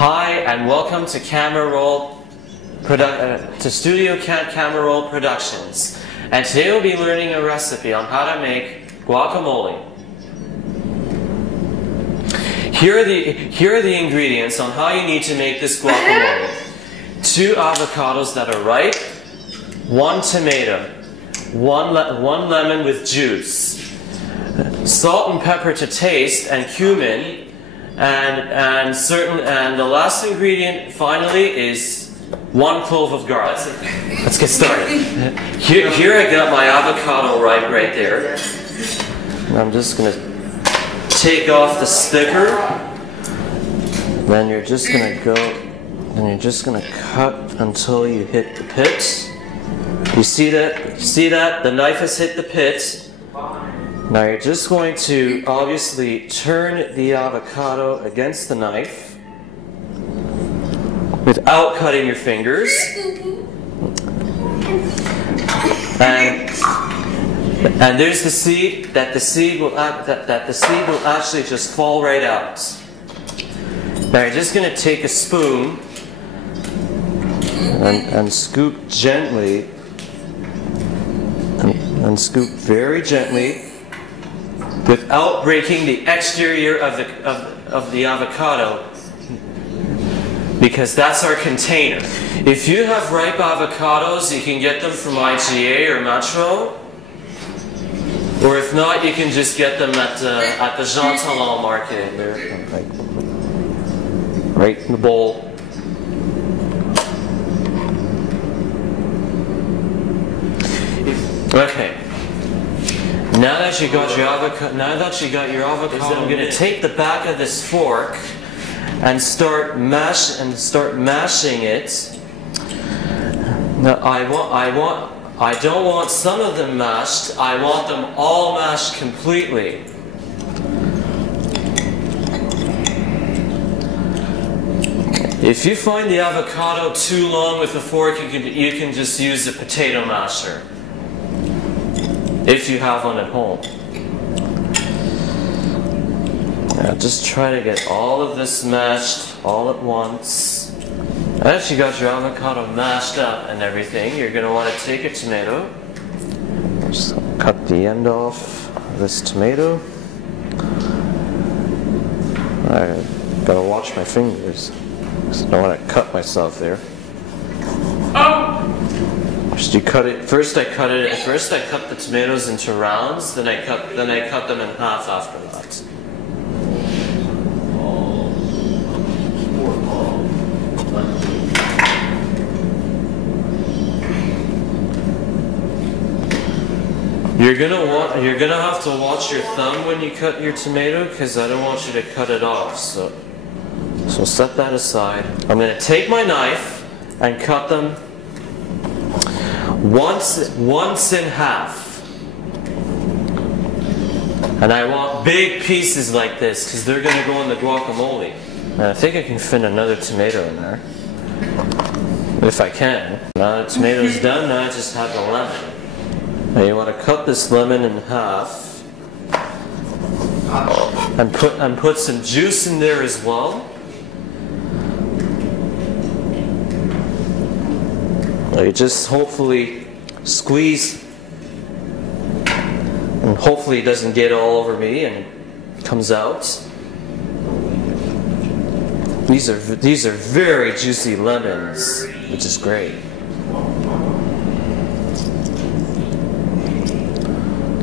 Hi, and welcome to Studio Kent Camera Roll Productions. And today we'll be learning a recipe on how to make guacamole. Here are the ingredients on how you need to make this guacamole. 2 avocados that are ripe, 1 tomato, 1 lemon with juice, salt and pepper to taste, and cumin. And the last ingredient finally is 1 clove of garlic. Let's get started. Here I got my avocado right there. And I'm just gonna take off the sticker. Then you're just gonna cut until you hit the pit. You see that? The knife has hit the pit. Now you're just going to obviously turn the avocado against the knife without cutting your fingers. And there's the seed. That the seed will actually just fall right out. Now you're just going to take a spoon and scoop gently and scoop very gently, without breaking the exterior of the avocado, because that's our container. If you have ripe avocados, you can get them from IGA or Metro, or if not, you can just get them at the Jean Talon market there, right in the bowl. Okay. Now that you got your avocado, I'm going to take the back of this fork and start mashing it. Now I don't want some of them mashed. I want them all mashed completely. If you find the avocado too long with the fork, you can just use a potato masher, if you have one at home. Now just try to get all of this mashed all at once. As you got your avocado mashed up and everything, you're going to want to take a tomato. Just cut the end off this tomato. I gotta watch my fingers, because I don't want to cut myself there. First I cut the tomatoes into rounds, then I cut them in half after that. You're gonna have to watch your thumb when you cut your tomato, because I don't want you to cut it off. So set that aside. I'm gonna take my knife and cut them once in half. And I want big pieces like this, because they're going to go in the guacamole. And I think I can fit another tomato in there, if I can. Now the tomato's done, now I just have the lemon. Now you want to cut this lemon in half and put some juice in there as well. You just hopefully squeeze, and hopefully it doesn't get all over me and it comes out. These are very juicy lemons, which is great.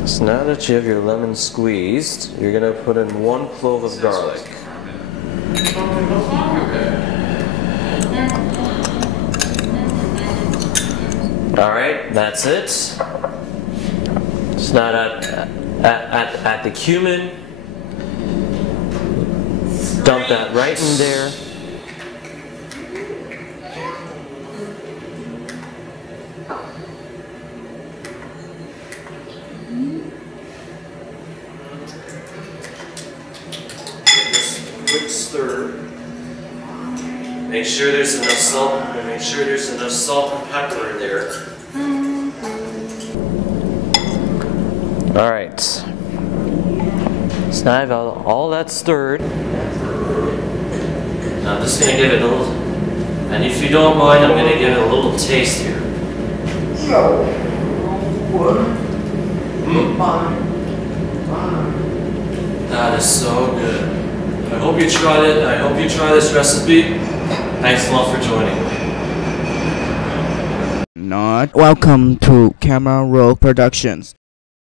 So now that you have your lemon squeezed, you're going to put in 1 clove of garlic. Alright, that's it. So now at the cumin, dump that right in there. Just quick stir. Make sure there's enough salt. Make sure there's enough salt and pepper in there. All right. So now I've got all that stirred. Now I'm just gonna give it a little, and if you don't mind, I'm gonna give it a little taste here. That is so good. I hope you tried it. I hope you try this recipe. Thanks a lot for joining me. Not welcome to Camera Roll Productions.